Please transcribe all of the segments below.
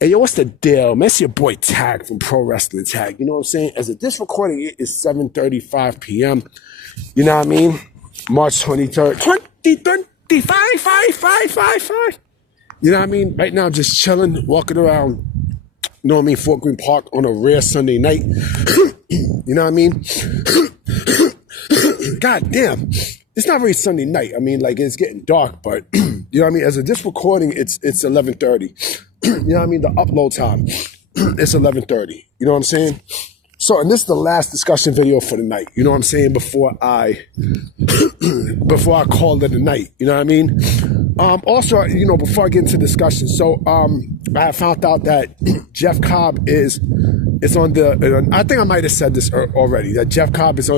Hey, yo, what's the deal, man? It's your boy Tag from Pro Wrestling Tag. You know what I'm saying? As of this recording, it is 7:35 p.m. You know what I mean? March 23rd, 2035, 5. You know what I mean? Right now, just chilling, walking around, you know what I mean, Fort Greene Park on a rare Sunday night. You know what I mean? God damn. It's not really Sunday night. I mean, like, it's getting dark, but, you know what I mean? As of this recording, it's 11:30. You know what I mean? The upload time, it's 11:30. You know what I'm saying? So, and this is the last discussion video for the night. You know what I'm saying? Before I call it a night. You know what I mean? Also, you know, before I get into discussion, so I found out that Jeff Cobb is on the. I think I might have said this already. That Jeff Cobb is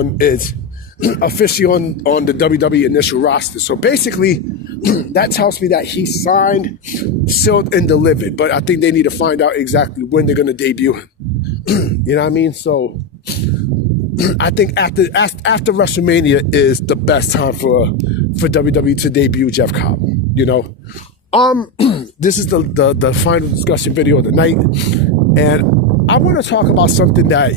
officially on the WWE initial roster. So basically, that tells me that he signed, sealed, and delivered. But I think they need to find out exactly when they're going to debut him. You know what I mean? So I think after WrestleMania is the best time for WWE to debut Jeff Cobb. You know, this is the final discussion video of the night, and I want to talk about something that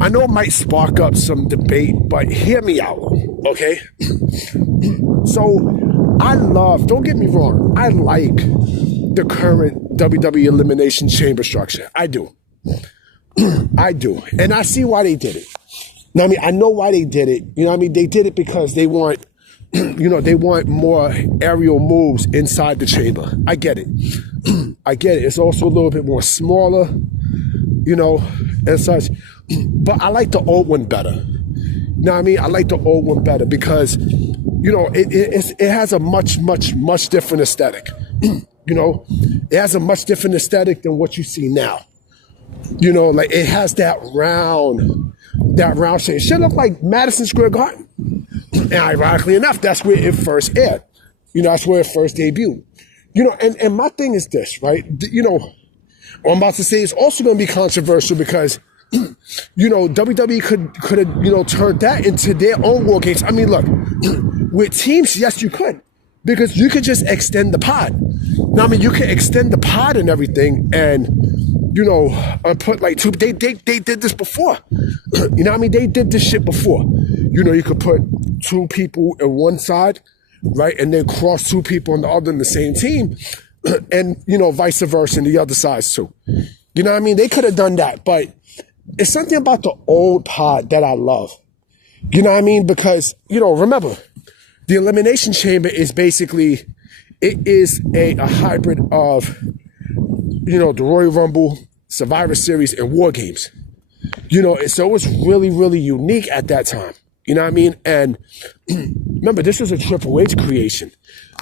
I know it might spark up some debate, but hear me out, okay? So, don't get me wrong, I like the current WWE Elimination Chamber structure. I do. I do. And I see why they did it. Now, I mean, I know why they did it. You know what I mean? They did it because they want, you know, they want more aerial moves inside the chamber. I get it. I get it. It's also a little bit more smaller, you know, and such. But I like the old one better. You know what I mean? I like the old one better because, you know, it has a much different aesthetic. You know, it has a much different aesthetic than what you see now. You know, like it has that round shape. It should look like Madison Square Garden. And ironically enough, that's where it first aired. You know, that's where it first debuted. You know, and my thing is this, right? You know, what I'm about to say is also going to be controversial because, you know, WWE could have, you know, turned that into their own war games. I mean, look, with teams, yes, you could. Because you could just extend the pod. Now, I mean, you could extend the pod and everything and, you know, put like two, they did this before. You know what I mean? They did this shit before. You know, you could put two people on one side, right? And then cross two people on the other in the same team. And, you know, vice versa in the other sides too. You know what I mean? They could have done that, but it's something about the old pod that I love. You know what I mean? Because, you know, remember, the Elimination Chamber is basically, it is a hybrid of, you know, the Royal Rumble, Survivor Series, and War Games. You know, so it was really unique at that time. You know what I mean? And remember, this is a Triple H creation.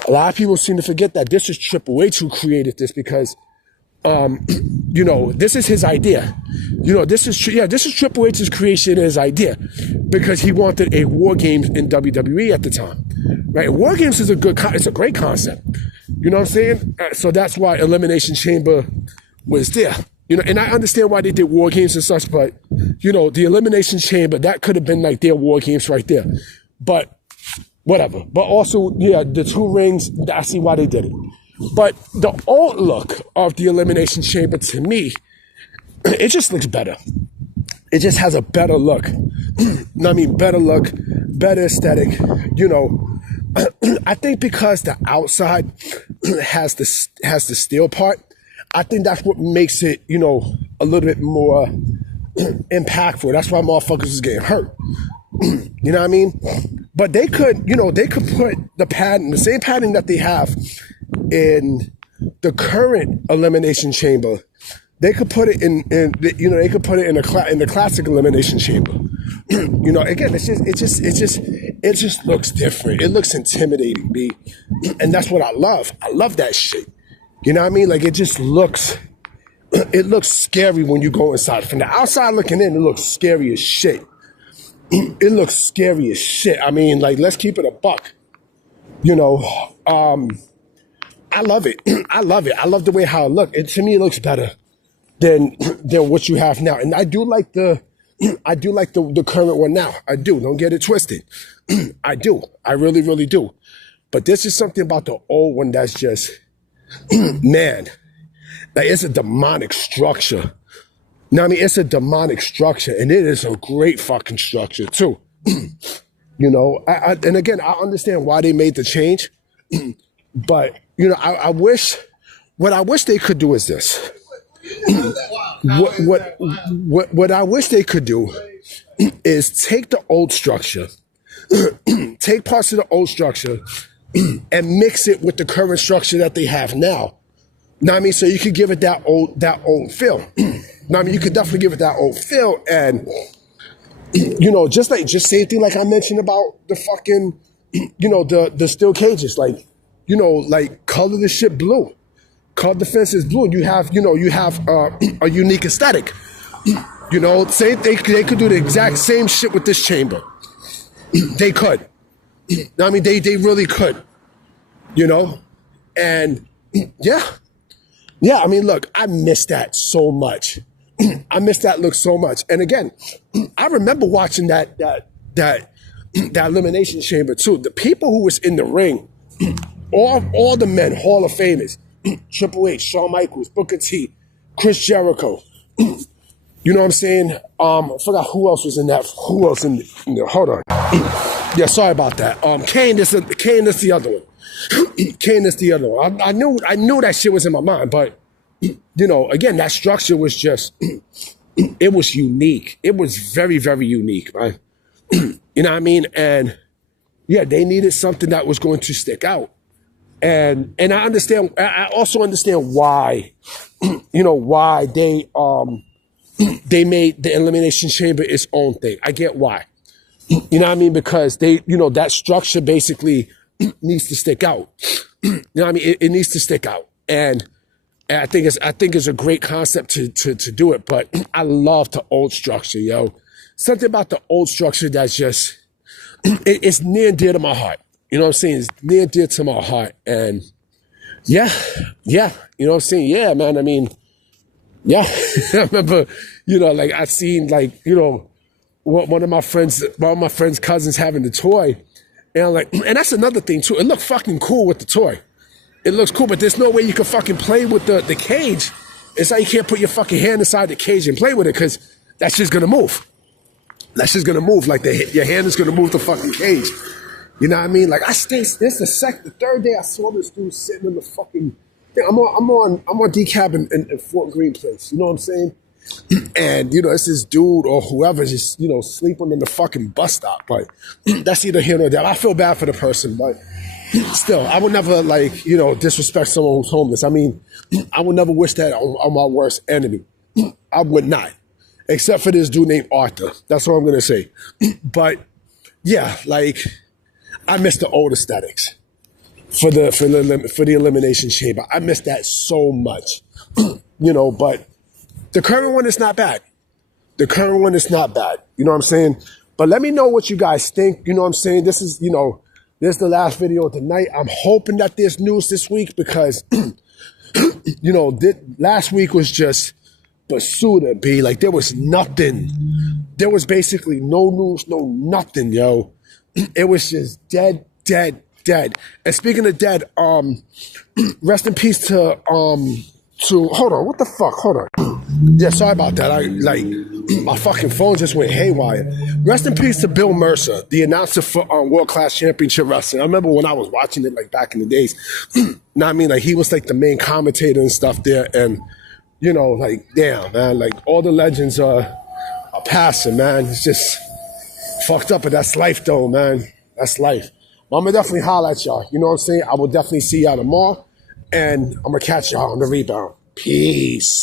A lot of people seem to forget that this is Triple H who created this because, you know, this is his idea. You know, this is Triple H's creation and his idea because he wanted a War Games in WWE at the time, right? War Games is it's a great concept. You know what I'm saying? So that's why Elimination Chamber was there. You know, and I understand why they did War Games and such, but, you know, the Elimination Chamber, that could have been like their War Games right there. But whatever. But also, yeah, the two rings, I see why they did it. But the old look of the Elimination Chamber, to me, it just looks better. It just has a better look. I mean, better look, better aesthetic. You know, I think because the outside has the steel part, I think that's what makes it, you know, a little bit more impactful. That's why motherfuckers is getting hurt. You know what I mean? But they could, you know, they could put the same padding that they have in the current Elimination Chamber. They could put it in you know, they could put it in the classic Elimination Chamber. You know, again, it just looks different. It looks intimidating, B. And that's what I love. I love that shit. You know what I mean? Like, it looks scary when you go inside. From the outside looking in, it looks scary as shit. It looks scary as shit. I mean, like, let's keep it a buck. You know, I love it. I love it. I love the way how it looks. To me, it looks better than what you have now. And I do like the current one now. I do. Don't get it twisted. I do. I really do. But this is something about the old one that's just, man, Like, it's a demonic structure. You know what I mean? It's a demonic structure, and it is a great fucking structure, too. You know, and again, I understand why they made the change, but, you know, what I wish they could do is this. What I wish they could do is take the old structure, take parts of the old structure, and mix it with the current structure that they have now. Know what I mean? So you could give it that old feel. Know what I mean? You could definitely give it that old feel, and you know, just same thing like I mentioned about the fucking, you know, the steel cages. Like, you know, like color the shit blue, color the fences blue. You have a unique aesthetic. You know, same they could do the exact same shit with this chamber. They could. I mean, they really could. You know, and yeah. I mean, look, I miss that so much. I miss that look so much. And again, I remember watching that Elimination Chamber too. The people who was in the ring, all the men, Hall of Famers, Triple H, Shawn Michaels, Booker T, Chris Jericho. You know what I'm saying? I forgot who else was in that. Who else in there? Hold on. Yeah, sorry about that. Kane is the other one. Kane is the other one. I knew that shit was in my mind, but you know, again, that structure was just, it was unique. It was very, very unique, man. You know what I mean? And yeah, they needed something that was going to stick out. And I understand, I also understand why, you know, why they made the Elimination Chamber its own thing. I get why. You know what I mean? Because they, you know, that structure basically needs to stick out. You know what I mean? It needs to stick out. And I think it's a great concept to do it, but I love the old structure, yo. Something about the old structure that's just, it's near and dear to my heart. You know what I'm saying? It's near and dear to my heart. And yeah, you know what I'm saying? Yeah, man, I mean, yeah. I remember, you know, like I seen like, you know, one of my friends' cousins having the toy. And I'm like, and that's another thing too. It looked fucking cool with the toy. It looks cool, but there's no way you can fucking play with the cage. It's like you can't put your fucking hand inside the cage and play with it because that's just gonna move. That's just gonna move. Like your hand is gonna move the fucking cage. You know what I mean? Like the third day I saw this dude sitting in the fucking thing. I'm on decab in Fort Greene Place. You know what I'm saying? And you know, it's this dude or whoever just, you know, sleeping in the fucking bus stop. But that's either here or there. I feel bad for the person, but still, I would never, like, you know, disrespect someone who's homeless. I mean, I would never wish that on my worst enemy. I would not. Except for this dude named Arthur. That's what I'm going to say. But, yeah, like, I miss the old aesthetics for the Elimination Chamber. I miss that so much. You know, but the current one is not bad. The current one is not bad. You know what I'm saying? But let me know what you guys think. You know what I'm saying? This is, you know, this is the last video of the night. I'm hoping that there's news this week because, you know, last week was just basuda, B. Like, there was nothing. There was basically no news, no nothing, yo. It was just dead. And speaking of dead, rest in peace to hold on, what the fuck? Hold on. Yeah, sorry about that. My fucking phone just went haywire. Rest in peace to Bill Mercer, the announcer for World Class Championship Wrestling. I remember when I was watching it, like, back in the days. Know what I mean? Like, he was, like, the main commentator and stuff there. And, you know, like, damn, man. Like, all the legends are passing, man. It's just fucked up, but that's life, though, man. That's life. But I'm going to definitely holler at y'all. You know what I'm saying? I will definitely see y'all tomorrow. And I'm going to catch y'all on the rebound. Peace.